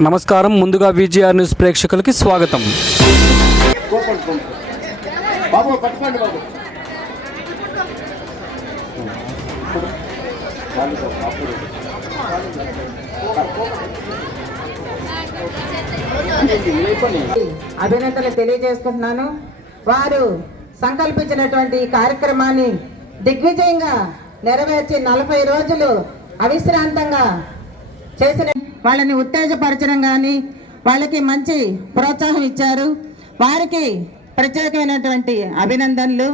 నమస్కారం. ముందుగా VGR news ప్రేక్షకులకి స్వాగతం. అభినేతలు అభినందనలు తెలియజేసుకుంటున్నాను వారు సంకల్పించినటువంటి ఈ కార్యక్రమాన్ని దిగ్విజయంగా నెరవేర్చి నలభై రోజులు అవిశ్రాంతంగా చేసిన వాళ్ళని ఉత్తేజపరచడం కానీ వాళ్ళకి మంచి ప్రోత్సాహం ఇచ్చారు. వారికి ప్రత్యేకమైనటువంటి అభినందనలు.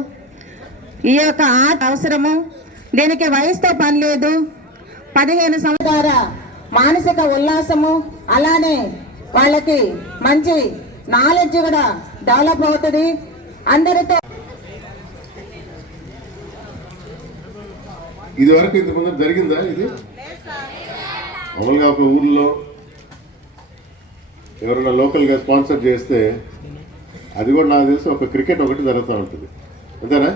ఈ యొక్క ఆర్ట్ అవసరము. దీనికి వయసుతో పని లేదు. పదిహేను సంవత్సరాల మానసిక ఉల్లాసము. అలానే వాళ్ళకి మంచి నాలెడ్జ్ కూడా డెవలప్ అవుతుంది. అందరితో ఇది వరకు ఇంతకుముందు జరిగిందా ఇది? మామూలుగా ఒక ఊర్లో ఎవరైనా లోకల్గా స్పాన్సర్ చేస్తే అది కూడా నాకు తెలిసి ఒక క్రికెట్ ఒకటి జరుగుతూ ఉంటుంది. అంతేనా?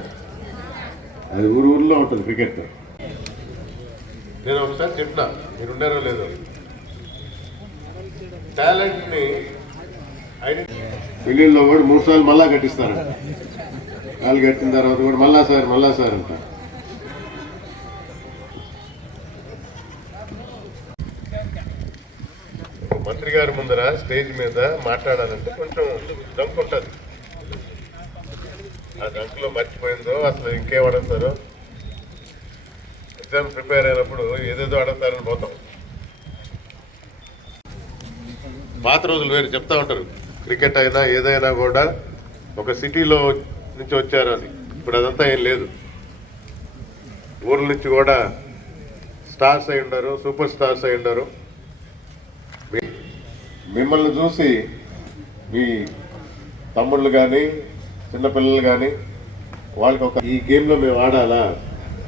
అది ఊరు ఊర్లో ఉంటుంది క్రికెట్. నేను ఒకసారి చెప్పిన మీరు ఉండారో లేదో. టాలెంట్ని పెళ్ళిళ్ళలో కూడా మూడు సార్లు మళ్ళా కట్టిస్తారంట. కాలు కట్టిన తర్వాత కూడా మళ్ళా సార్ మళ్ళా సార్ అంటారు. మంత్రి గారి ముందర స్టేజ్ మీద మాట్లాడాలంటే కొంచెం డంక్ ఉంటుంది. ఆ డంక్లో మర్చిపోయిందో అసలు ఇంకేం అడుగుతారో. ఎగ్జామ్ ప్రిపేర్ అయినప్పుడు ఏదేదో అడుగుతారని పోతాం. పాత రోజులు వేరు చెప్తా ఉంటారు. క్రికెట్ అయినా ఏదైనా కూడా ఒక సిటీలో నుంచి వచ్చారు అని ఇప్పుడు అదంతా ఏం లేదు. ఊర్ల నుంచి కూడా స్టార్స్ అయి ఉండరు సూపర్ స్టార్స్ అయి ఉండరు. మిమ్మల్ని చూసి మీ తమ్ముళ్ళు కానీ చిన్నపిల్లలు కానీ వాళ్ళకి ఒక ఈ గేమ్లో మేము ఆడాలా?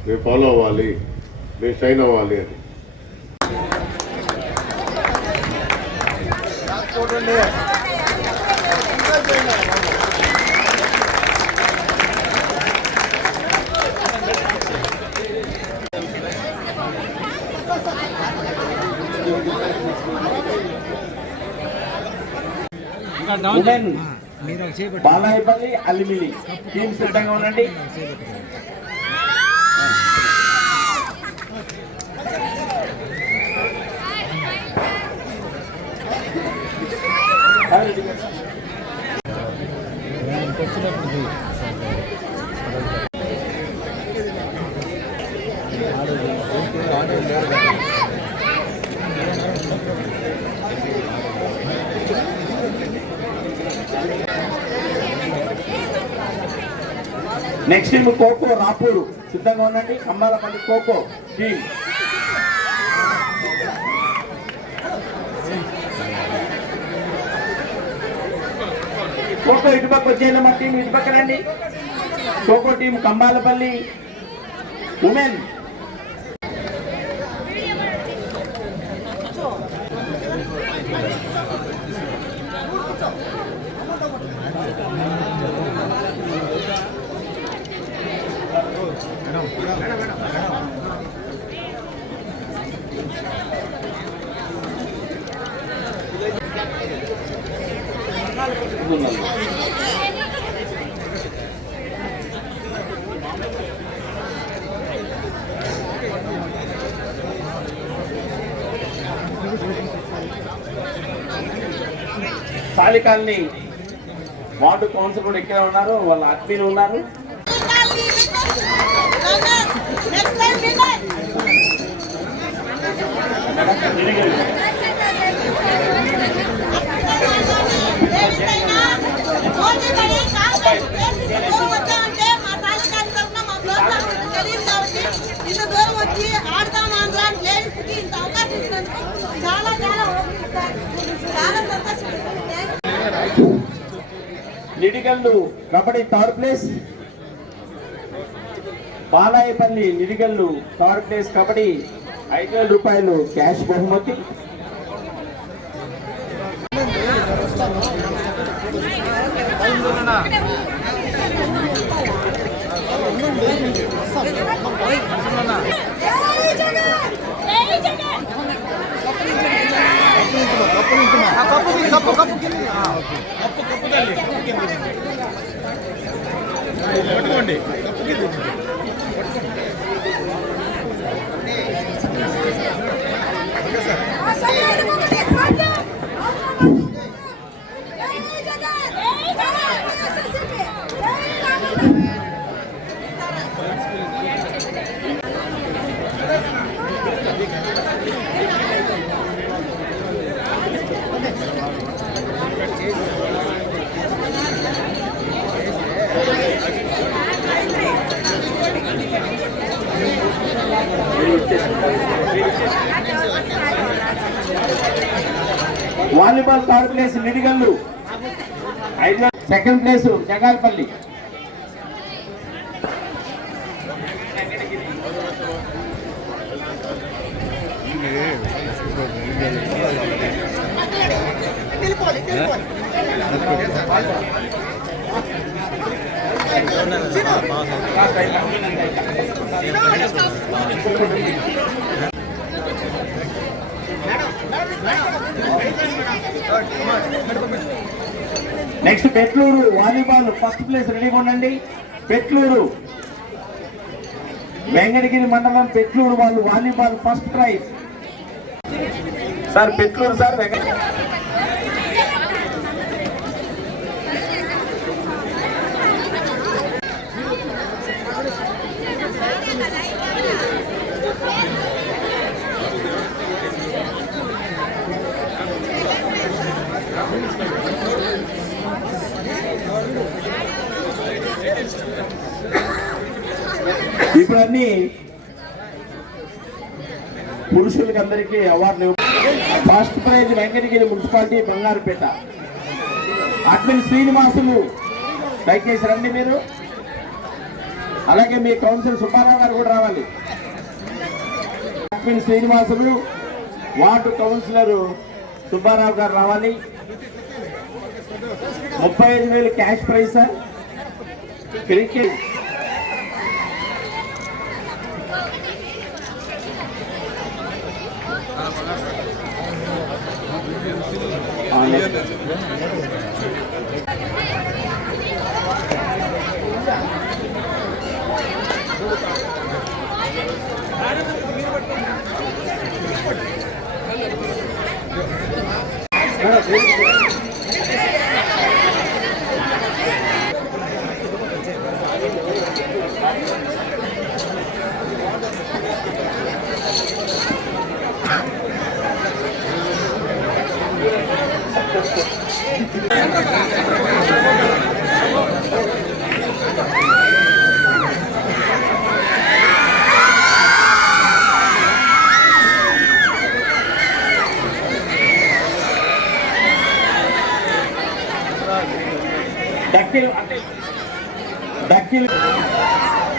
మేము ఫాలో అవ్వాలి. మేము షైన్ అవ్వాలి అని. ఉమెన్ బాలాయపల్లి అల్లిమిలి టీం సిద్ధంగా ఉండండి. Next team kho kho Rapuru. సిద్ధంగా ఉండండి. Kammalapalli cocoa team. కోకో ఇటుపక్క వచ్చేయండి మా టీం ఇటుపక్క రండి. Kho kho team Kambalapalli women. సాలికాల్ని ward council కూడా ఇక్కడ ఉన్నారు? వాళ్ళ అడ్మిన్ ఉన్నారు. చాలా చాలా చాలా సంతోషం Nidigallu kabaddi third place. Balayapalli Nidigallu third place kabaddi. ఐదు వేల రూపాయలు క్యాష్ బహుమతి జై జగన్ జై volleyball third place Nidigallu second place Jagalpalli next Petluru volleyball first place రెడీగా ఉండండి. పెట్లూరు. వెంకటగిరి మండలం పెట్లూరు వాళ్ళు volleyball first prize. Sir Petluru sir Venkatagiri ఇప్పుడు అన్ని పురుషులకి అందరికీ అవార్డులు first prize Venkatagiri municipality Bangarupeta. Admin Srinivasulu. దయచేసి రండి మీరు. అలాగే మీ కౌన్సిల్ సుబ్బారావు గారు కూడా రావాలి. Admin Srinivasulu ward councillor Subbarao గారు రావాలి. ముప్పై ఐదు వేలు cash prize sir. Cricket.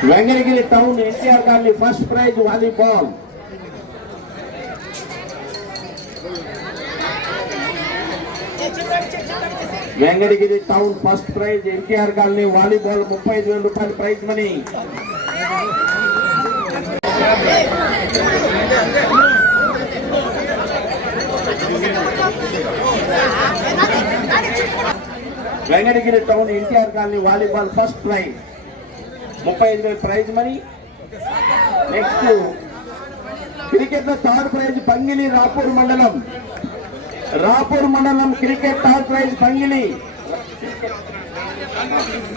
Vengalagiri town NTR colony first prize volleyball Vengalagiri town first prize NTR colony volleyball ముప్పై ఐదు వేల రూపాయలు prize money. Vengalagiri town NTR colony volleyball first prize. ముప్పై ఐదు వేల ప్రైజ్ మనీ. నెక్స్ట్ క్రికెట్లో థర్డ్ ప్రైజ్ పంగిలి రాపూర్ మండలం. రాపూర్ మండలం క్రికెట్ థర్డ్ ప్రైజ్ పంగిలి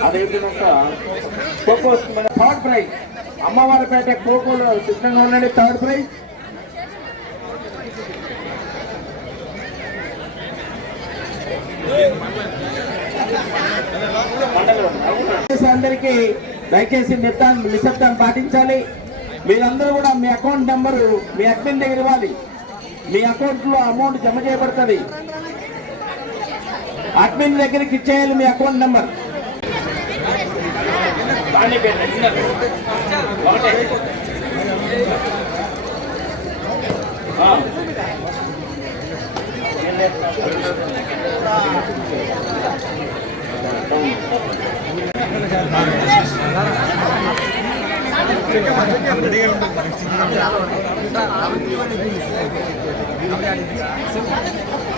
అదేంటంట ఖోఖో మన థర్డ్ ప్రైజ్. అమ్మవారిపేట ఖోఖోలో సిద్ధంగా ఉండండి థర్డ్ ప్రైజ్. అందరికీ దయచేసి నిత్తాన్ని నిశ్శబ్దాన్ని పాటించాలి. మీరందరూ కూడా మీ అకౌంట్ నెంబరు మీ అడ్మిన్ దగ్గర ఇవ్వాలి. మీ అకౌంట్లో అమౌంట్ జమ చేయబడుతుంది. అడ్మిన్ దగ్గరికి ఇచ్చేయాలి మీ అకౌంట్ నెంబర్ క్రికెట్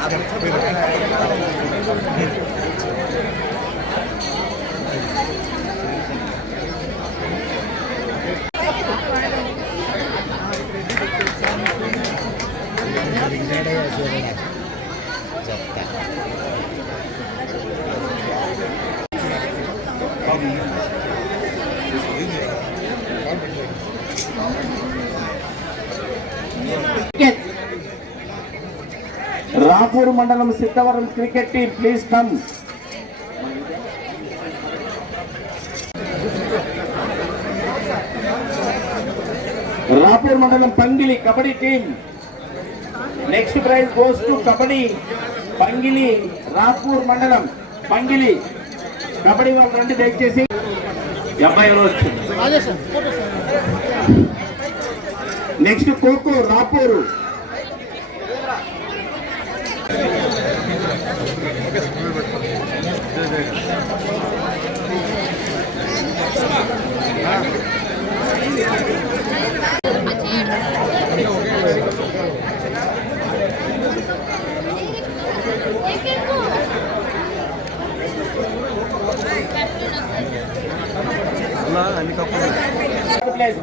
అదే రాపూర్ మండలం Siddhavaram cricket team please come. Rapur మండలం Pangili kabaddi team. Next prize goes to kabaddi Pangili Rapur మండలం పంగిలి. కబడ్డీ వాళ్ళు రండి దయచేసి. వచ్చింది. Next kho kho Rapuru.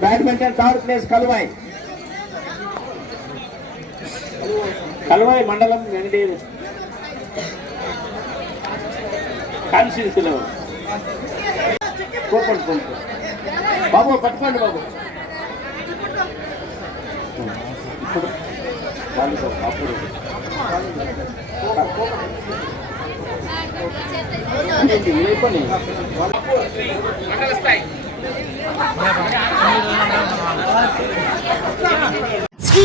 Badminton third place Kaluvayi Kalavayi మండలం వెంకటేరు కాన్స్టిట్యూన్సీలో. కోపండి కొంచెం బాబు పట్టుకోండి బాబు. ఇప్పుడు వాళ్ళు అప్పుడు ఏంటి, ఏ పని?